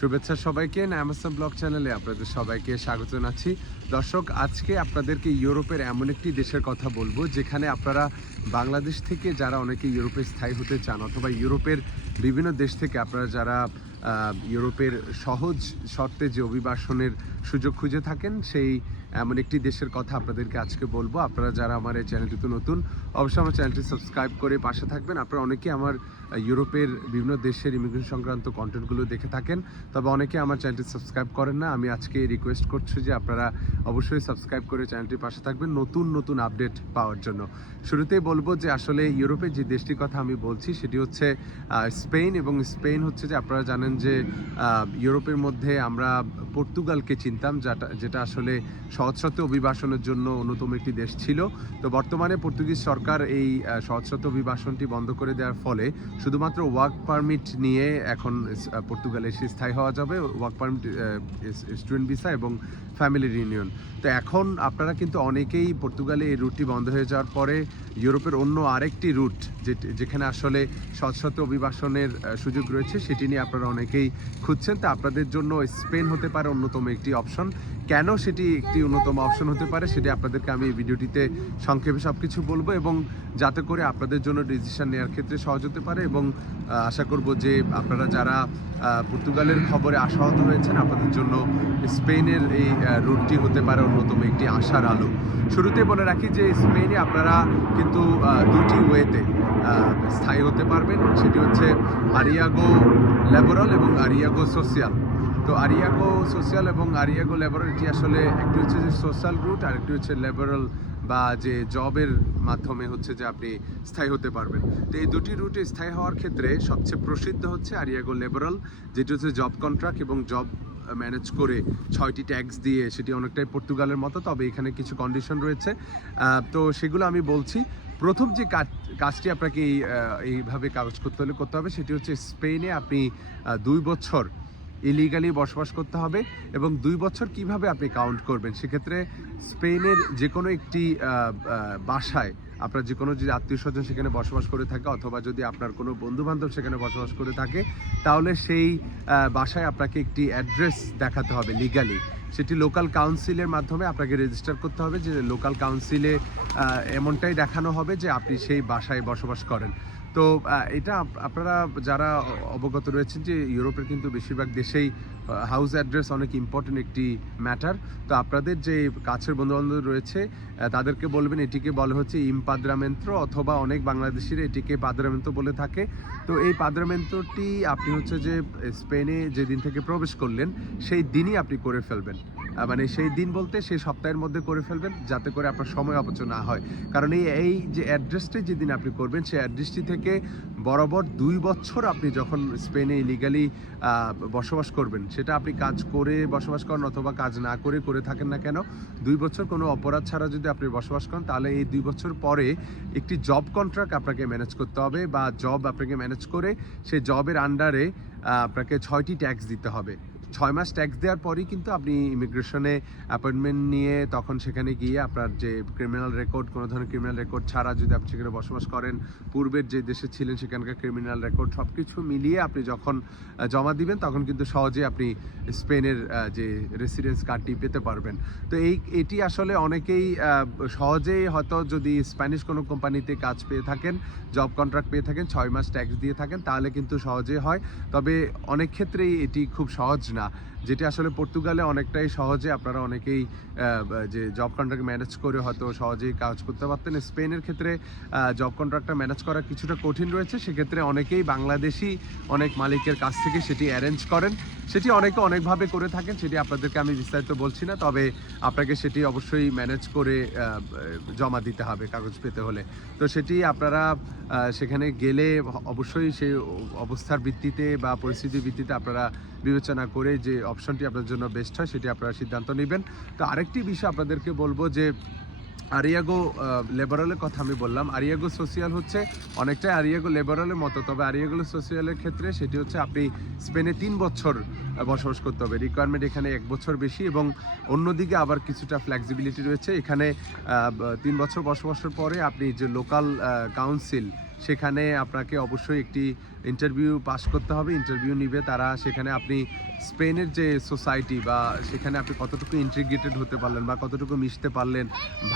শুভেচ্ছা সবাইকে Amazon blog চ্যানেলে আপনাদের সবাইকে স্বাগত জানাচ্ছি। দর্শক, আজকে আপনাদেরকে ইউরোপের এমন একটি দেশের কথা বলব, যেখানে আপনারা বাংলাদেশ থেকে যারা অনেকে ইউরোপে স্থায়ী হতে চান অথবা ইউরোপের বিভিন্ন দেশ থেকে আপনারা যারা ইউরোপের সহজ শর্তে যে অভিবাসনের সুযোগ খুঁজে থাকেন, সেই এমন একটি দেশের কথা আপনাদেরকে আজকে বলব। আপনারা যারা আমার এই চ্যানেলটিতে নতুন, অবশ্যই আমার চ্যানেলটি সাবস্ক্রাইব করে পাশে থাকবেন। আপনারা অনেকে আমার ইউরোপের বিভিন্ন দেশের ইমিগ্রেশন সংক্রান্ত কন্টেন্টগুলো দেখে থাকেন, তবে অনেকে আমার চ্যানেলটি সাবস্ক্রাইব করেন না। আমি আজকে রিকোয়েস্ট করছি যে আপনারা অবশ্যই সাবস্ক্রাইব করে চ্যানেলটির পাশে থাকবেন নতুন নতুন আপডেট পাওয়ার জন্য। শুরুতেই বলব যে আসলে ইউরোপের যে দেশটির কথা আমি বলছি, সেটি হচ্ছে স্পেন এবং স্পেন হচ্ছে যে আপনারা জানেন যে ইউরোপের মধ্যে আমরা পর্তুগালকে চিনতাম, যেটা যেটা আসলে সহজশতে অভিবাসনের জন্য অন্যতম একটি দেশ ছিল। তো বর্তমানে পর্তুগিজ সরকার এই সহজশত অভিবাসনটি বন্ধ করে দেওয়ার ফলে শুধুমাত্র ওয়ার্ক পারমিট নিয়ে এখন পর্তুগালে এসে স্থায়ী হওয়া যাবে। ওয়ার্ক পারমিট স্টুডেন্ট ভিসা এবং ফ্যামিলি রিউনিয়ন। তো এখন আপনারা কিন্তু অনেকেই পর্তুগালে এই রুটটি বন্ধ হয়ে যাওয়ার পরে ইউরোপের অন্য আরেকটি রুট যেখানে আসলে শত অভিবাসনের সুযোগ রয়েছে, সেটি নিয়ে আপনারা অনেকেই খুঁজছেন। তা আপনাদের জন্য স্পেন হতে পারে অন্যতম একটি অপশন। কেন সেটি একটি অন্যতম অপশন হতে পারে, সেটি আপনাদেরকে আমি এই ভিডিওটিতে সংক্ষেপে সব কিছু বলব এবং যাতে করে আপনাদের জন্য ডিসিশন নেওয়ার ক্ষেত্রে সহজ হতে পারে এবং আশা করব যে আপনারা যারা পর্তুগালের খবরে আশাহত হয়েছেন, আপনাদের জন্য স্পেনের এই রুটটি হতে পারে অন্যতম একটি আশার আলো। শুরুতে বলে রাখি যে স্পেনে আপনারা কিন্তু দুটি ওয়েতে স্থায়ী হতে পারবেন। সেটি হচ্ছে আরিয়াগো ল্যাবোরাল এবং আরিয়াগো সোশিয়াল তো আরিয়াগো সোশ্যাল এবং আরিয়াগো লেবারাল এটি আসলে একটি হচ্ছে যে সোশ্যাল রুট আর একটি হচ্ছে লেবারাল বা যে জবের মাধ্যমে হচ্ছে যে আপনি স্থায়ী হতে পারবেন। তো এই দুটি রুটে স্থায়ী হওয়ার ক্ষেত্রে সবচেয়ে প্রসিদ্ধ হচ্ছে আরিয়াগো লেবারাল যেটি হচ্ছে জব কন্ট্রাক্ট এবং জব ম্যানেজ করে ছয়টি ট্যাক্স দিয়ে সেটি অনেকটাই পর্তুগালের মতো তবে এখানে কিছু কন্ডিশন রয়েছে। তো সেগুলো আমি বলছি। প্রথম যে কাজ কাজটি আপনাকে এই, এইভাবে কাগজ করতে হলে করতে হবে সেটি হচ্ছে স্পেনে আপনি দুই বছর ইলিগালি বসবাস করতে হবে এবং দুই বছর কীভাবে আপনি কাউন্ট করবেন? সেক্ষেত্রে স্পেনের যে কোনো একটি বাসায় আপনার যে কোনো যদি আত্মীয় স্বজন সেখানে বসবাস করে থাকে অথবা যদি আপনার কোনো বন্ধু বান্ধব সেখানে বসবাস করে থাকে, তাহলে সেই বাসায় আপনাকে একটি অ্যাড্রেস দেখাতে হবে লিগালি সেটি লোকাল কাউন্সিলের মাধ্যমে আপনাকে রেজিস্টার করতে হবে যে লোকাল কাউন্সিলে এমনটাই দেখানো হবে যে আপনি সেই বাসায় বসবাস করেন। তো এটা আপ- আপনারা যারা অবগত রয়েছেন যে ইউরোপের কিন্তু বেশিরভাগ দেশেই হাউস অ্যাড্রেস অনেক ইম্পর্টেন্ট একটি ম্যাটার তো আপনাদের যে কাছের বন্ধুবান্ধব রয়েছে তাদেরকে বলবেন, এটিকে বলা হচ্ছে ইমপাদ্রামেন্ত্র অথবা অনেক বাংলাদেশিরা এটিকে পাদ্রামেন্ত্র বলে থাকে। তো এই পাদ্রামেন্ত্রটি আপনি হচ্ছে যে, স্পেনে যেদিন থেকে প্রবেশ করলেন, সেই দিনই আপনি করে ফেলবেন। মানে সেই দিন বলতে সেই সপ্তাহের মধ্যে করে ফেলবেন যাতে করে আপনার সময় অপচয় না হয়। কারণ এই এই যে অ্যাড্রেসটি যেদিন আপনি করবেন, সেই অ্যাড্রেসটি থেকে বরাবর দুই বছর আপনি যখন স্পেনে ইলিগালি বসবাস করবেন, সেটা আপনি কাজ করে বসবাস করেন অথবা কাজ না করে করে থাকেন না কেন, দুই বছর কোনো অপরাধ ছাড়া যদি আপনি বসবাস করেন, তাহলে এই দুই বছর পরে একটি জব কন্ট্রাক্ট আপনাকে ম্যানেজ করতে হবে বা জব আপনাকে ম্যানেজ করে সেই জবের আন্ডারে আপনাকে ছয়টি ট্যাক্স দিতে হবে। ছয় মাস ট্যাক্স দেওয়ার পরই কিন্তু আপনি ইমিগ্রেশনে অ্যাপয়েন্টমেন্ট নিয়ে তখন সেখানে গিয়ে আপনার যে ক্রিমিনাল রেকর্ড কোনো ধরনের ক্রিমিনাল রেকর্ড ছাড়া যদি আপনি সেখানে বসবাস করেন, পূর্বের যে দেশে ছিলেন সেখানকার ক্রিমিনাল রেকর্ড সব কিছু মিলিয়ে আপনি যখন জমা দিবেন, তখন কিন্তু সহজে আপনি স্পেনের যে রেসিডেন্স কার্ডটি পেতে পারবেন। তো এই, এটি আসলে অনেকেই সহজেই হয়তো যদি স্প্যানিশ কোনো কোম্পানিতে কাজ পেয়ে থাকেন জব কন্ট্রাক্ট পেয়ে থাকেন, ছয় মাস ট্যাক্স দিয়ে থাকেন, তাহলে কিন্তু সহজে হয়। তবে অনেক ক্ষেত্রেই এটি খুব সহজ না। 있습니다. যেটি আসলে পর্তুগালে অনেকটাই সহজে আপনারা অনেকেই যে জব কন্ট্রাক্ট ম্যানেজ করে হয়তো সহজেই কাজ করতে পারতেন। স্পেনের ক্ষেত্রে জব কন্ট্রাক্টটা ম্যানেজ করা কিছুটা কঠিন রয়েছে। সেক্ষেত্রে অনেকেই বাংলাদেশি অনেক মালিকের কাছ থেকে সেটি অ্যারেঞ্জ করেন। সেটি অনেকে অনেকভাবে করে থাকেন, সেটি আপনাদেরকে আমি বিস্তারিত বলছি না। তবে আপনাকে সেটি অবশ্যই ম্যানেজ করে জমা দিতে হবে কাগজ পেতে হলে। তো সেটি আপনারা সেখানে গেলে অবশ্যই সেই অবস্থার ভিত্তিতে বা পরিস্থিতির ভিত্তিতে আপনারা বিবেচনা করে যে অপশনটি আপনার জন্য বেস্ট হয়, সেটি আপনারা সিদ্ধান্ত নেবেন। তো আরেকটি বিষয় আপনাদেরকে বলব যে আরিয়াগো লেবারালের কথা আমি বললাম। আরিয়াগো সোশিয়াল হচ্ছে অনেকটাই আরিয়াগো লেবারালের মতো, তবে আরিয়াগো সোশিয়ালের ক্ষেত্রে সেটি হচ্ছে আপনি স্পেনে তিন বছর বসবাস করতে হবে। রিকোয়ারমেন্ট এখানে এক বছর বেশি এবং অন্যদিকে আবার কিছুটা ফ্লেক্সিবিলিটি রয়েছে। এখানে তিন বছর বসবাসের পরে আপনি যে লোকাল কাউন্সিল সেখানে আপনাকে অবশ্যই একটি ইন্টারভিউ পাস করতে হবে। ইন্টারভিউ নিবে তারা, সেখানে আপনি স্পেনের যে সোসাইটি বা সেখানে আপনি কতটুকু ইন্টিগ্রেটেড হতে পারলেন বা কতটুকু মিশতে পারলেন,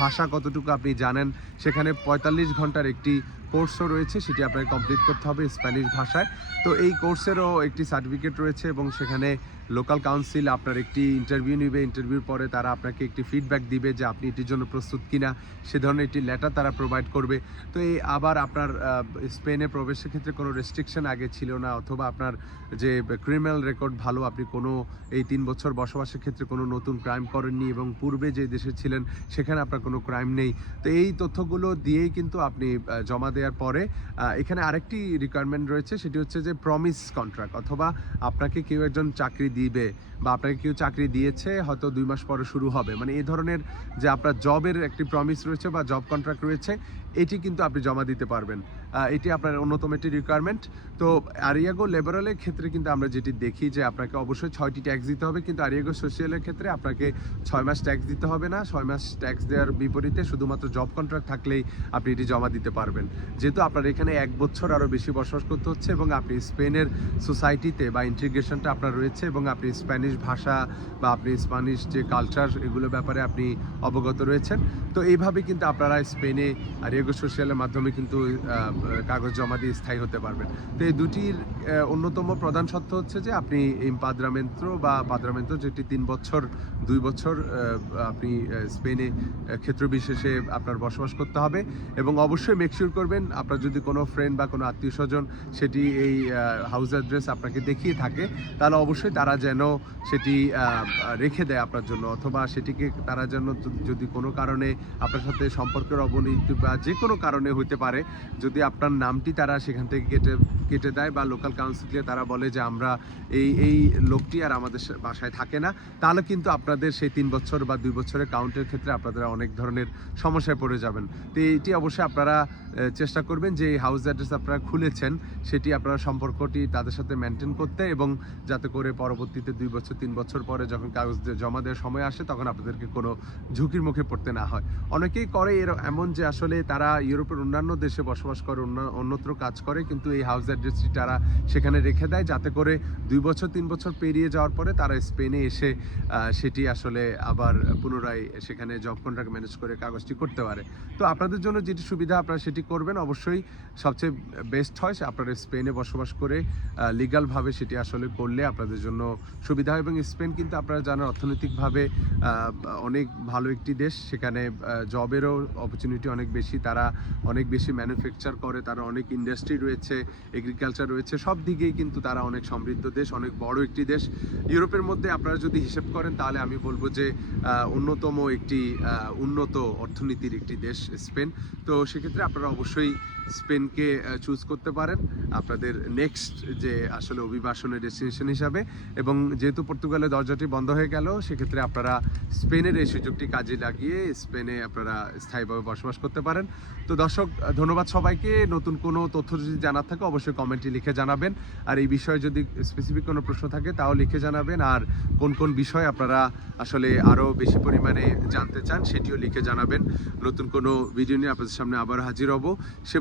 ভাষা কতটুকু আপনি জানেন, সেখানে পঁয়তাল্লিশ ঘণ্টার একটি কোর্সও রয়েছে, সেটি আপনাকে কমপ্লিট করতে হবে স্প্যানিশ ভাষায়। তো এই কোর্সেরও একটি সার্টিফিকেট রয়েছে এবং সেখানে লোকাল কাউন্সিল আপনার একটি ইন্টারভিউ নেবে। ইন্টারভিউর পরে তারা আপনাকে একটি ফিডব্যাক দিবে যে আপনি এটির জন্য প্রস্তুত কিনা, সে ধরনের একটি লেটার তারা প্রোভাইড করবে। তো এই আবার আপনার স্পেনে প্রবেশের ক্ষেত্রে কোনো রেস্ট্রিকশন আগে ছিল না, অথবা আপনার যে ক্রিমিনাল রেকর্ড ভালো আপনি কোনো এই তিন বছর বসবাসের ক্ষেত্রে কোনো নতুন ক্রাইম করেননি এবং পূর্বে যে দেশে ছিলেন, সেখানে আপনার কোনো ক্রাইম নেই। তো এই তথ্যগুলো দিয়েই কিন্তু আপনি জমা দেওয়ার পরে এখানে আরেকটি রিকোয়ারমেন্ট রয়েছে, সেটি হচ্ছে যে প্রমিস কন্ট্রাক্ট অথবা আপনাকে কেউ একজন চাকরি দিবে, বা আপনাকে কেউ চাকরি দিয়েছে, হয়তো দুই মাস পরে শুরু হবে। মানে এই ধরনের যে আপনার জবের একটি প্রমিস রয়েছে বা জব কন্ট্রাক্ট রয়েছে এটি কিন্তু আপনি জমা দিতে পারবেন। এটি আপনার অন্যতম একটি রিকোয়ারমেন্ট তো আরিয়াগো লেবারেলের ক্ষেত্রে কিন্তু আমরা যেটি দেখি যে আপনাকে অবশ্যই ছয়টি ট্যাক্স দিতে হবে, কিন্তু আরিয়াগো সোশিয়ালের ক্ষেত্রে আপনাকে ছয় মাস ট্যাক্স দিতে হবে না। ছয় মাস ট্যাক্স দেওয়ার বিপরীতে শুধুমাত্র জব কন্ট্রাক্ট থাকলেই আপনি এটি জমা দিতে পারবেন। যেহেতু আপনার এখানে এক বছর আরও বেশি বসবাস করতে হচ্ছে এবং আপনি স্পেনের সোসাইটিতে বা ইন্টিগ্রেশনটা আপনার রয়েছে এবং আপনি স্প্যানিশ ভাষা বা আপনি স্প্যানিশ যে কালচার এগুলো ব্যাপারে আপনি অবগত রয়েছেন। তো এইভাবে কিন্তু আপনারা স্পেনে আরিয়াগো সোশিয়ালের মাধ্যমে কিন্তু কাগজ জমা দিয়ে স্থায়ী হতে পারবেন। তো এই দুটির অন্যতম প্রধান সত্য হচ্ছে যে আপনি এই পাদ্রামেন্ত্র বা পাদ্রামেন্ত্র যেটি তিন বছর দুই বছর আপনি স্পেনে আহ, ক্ষেত্র বিশেষে আপনার বসবাস করতে হবে এবং অবশ্যই মেকশিওর করবেন আপনার যদি কোনো ফ্রেন্ড বা কোনো আত্মীয় স্বজন সেটি এই হাউস অ্যাড্রেস আপনাকে দেখিয়ে থাকে তাহলে অবশ্যই তারা যেন সেটি রেখে দেয় আপনার জন্য অথবা সেটিকে তারা যেন যদি কোনো কারণে আপনার সাথে সম্পর্কের অবনতি বা যে কোনো কারণে হতে পারে, যদি আপনার নামটি তারা সেখান থেকে কেটে কেটে দেয় বা লোকাল কাউন্সিলে তারা বলে যে আমরা এই এই লোকটি আর আমাদের বাসায় থাকে না, তাহলে কিন্তু আপনাদের সেই তিন বছর বা দুই বছরের কাউন্টের ক্ষেত্রে আপনারা অনেক ধরনের সমস্যায় পড়ে যাবেন। তো এটি অবশ্যই আপনারা চেষ্টা করবেন যে এই হাউস অ্যাড্রেস আপনারা খুলেছেন, সেটি আপনারা সম্পর্কটি তাদের সাথে মেনটেন করতে এবং যাতে করে পরবর্তীতে দুই বছর, তিন বছর পরে যখন কাগজ জমা দেওয়ার সময় আসে, তখন আপনাদেরকে কোনো ঝুঁকির মুখে পড়তে না হয়। অনেকেই করে এর, এমন যে আসলে তারা ইউরোপের অন্যান্য দেশে বসবাস করে, অন্য, অন্যত্র কাজ করে, কিন্তু এই হাউস অ্যাড্রেসটি তারা সেখানে রেখে দেয়। যাতে করে দুই বছর, তিন বছর পেরিয়ে যাওয়ার পরে তারা স্পেনে এসে সেটি আসলে আবার পুনরায় সেখানে জব কন্ট্রাক্ট ম্যানেজ করে কাগজটি করতে পারে। তো আপনাদের জন্য যেটি সুবিধা, আপনারা সেটি করবেন। অবশ্যই সবচেয়ে বেস্ট হয় আপনারা স্পেনে বসবাস করে লিগালভাবে সেটি আসলে করলে আপনাদের জন্য সুবিধা হয়। এবং স্পেন কিন্তু আপনারা জানেন, অর্থনৈতিকভাবে অনেক ভালো একটি দেশ। সেখানে জবেরও অপরচুনিটি অনেক বেশি। তারা অনেক বেশি ম্যানুফ্যাকচার করে, তারা অনেক ইন্ডাস্ট্রি রয়েছে এগ্রিকালচার রয়েছে, সব দিকেই কিন্তু তারা অনেক সমৃদ্ধ দেশ, অনেক বড় একটি দেশ। ইউরোপের মধ্যে আপনারা যদি হিসেব করেন, তাহলে আমি বলব যে অন্যতম একটি উন্নত অর্থনীতির একটি দেশ স্পেন। তো সেক্ষেত্রে আপনারা অবশ্যই স্পেনকে চুজ করতে পারেন। আপনাদের নেক্সট যে আসলে অভিবাসনের ডেস্টিনেশন হিসাবে। এবং যেহেতু পর্তুগালের দরজাটি বন্ধ হয়ে গেল, সেক্ষেত্রে আপনারা স্পেনের এই সুযোগটি কাজে লাগিয়ে স্পেনে আপনারা স্থায়ীভাবে বসবাস করতে পারেন। তো দর্শক, ধন্যবাদ সবাইকে। নতুন কোনো তথ্য যদি জানার থাকে, অবশ্যই কমেন্টে লিখে জানাবেন। আর এই বিষয়ে যদি স্পেসিফিক কোনো প্রশ্ন থাকে, তাও লিখে জানাবেন। আর কোন কোন বিষয় আপনারা আসলে আরও বেশি পরিমাণে জানতে চান, সেটিও লিখে জানাবেন। নতুন কোনো ভিডিও নিয়ে আপনাদের সামনে আবার হাজির হব। সে